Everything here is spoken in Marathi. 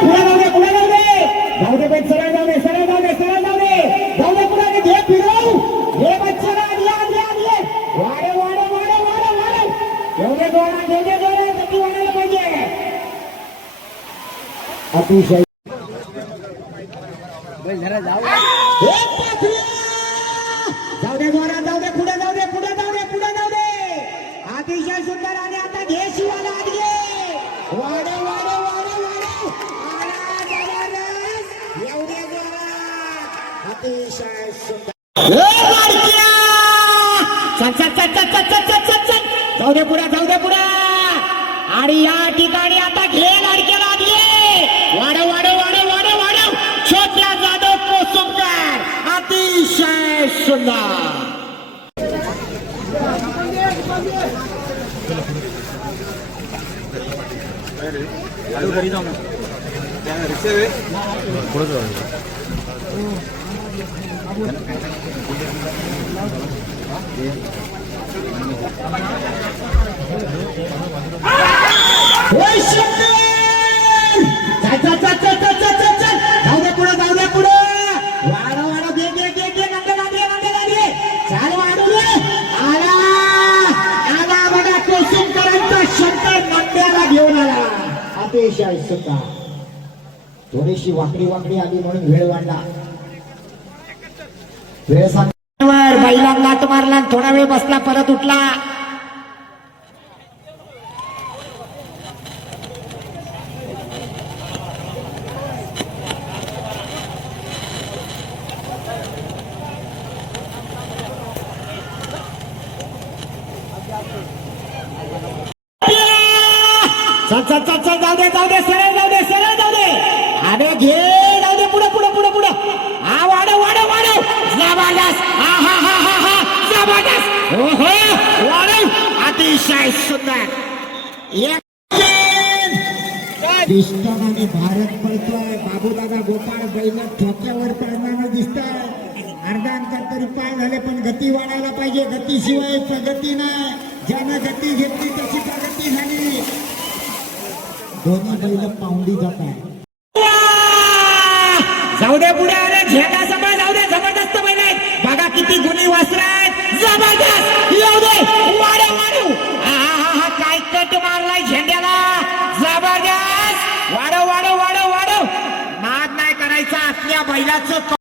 पुढे जाऊ दे पुढे जाऊ दे. जाऊ दे पण सरळ जाऊ दे सरळ जाऊ दे सरळ जाऊ दे. जाऊ दे पुढे आणि घे फिरव. घे बच्चेला आधी आधी आधी वाढव वाढव वाढव गती वाढायला पाहिजे. अतिशय. जाऊ दे जाऊ दे पुढे जाऊ दे पुढे जाऊ दे पुढे जाऊ दे. अतिशय सुंदर आणि आता घे शिवाला आत घे. वाढे वाढे वाढे वाढे चल जाऊ दे पुढे जाऊ दे पुढे आणि या ठिकाणी आता घे लाडके लागले वाढव वाढव वाढव वाढव वाढव छोट्या जाधव कोसुमकर अतिशय सुंदर रिक्षा अतिशय सुंदर थोडीशी वाकडी वाकडी आली म्हणून वेळ वाढला वेळ सांग बैला मारला थोडा वेळ बसला परत उठला. चल चल चल चल जाऊ दे जाऊ दे सरळ जाऊ दे सरळ जाऊ दे. अरे घे जाऊ दे पुढे पुढे पुढे पुढे हा वाढव वाढव वाढव जबरदस्त हा हा हा हा हा जबरदस्त ओहो वाढव अतिशय सुंदर. आणि भारत पळतोय. बाबूदादा गोपाळ बैल ठोक्यावर पडताना दिसतात अर्धा अंतर तरी पाय झाले पण गती वाढायला पाहिजे. गतीशिवाय प्रगती नाही. ज्यानं गती घेतली तशी प्रगती झाली. दोन्ही बैल पाऊंडी जात आहे जाऊ दे पुढे. त्या बैलाचं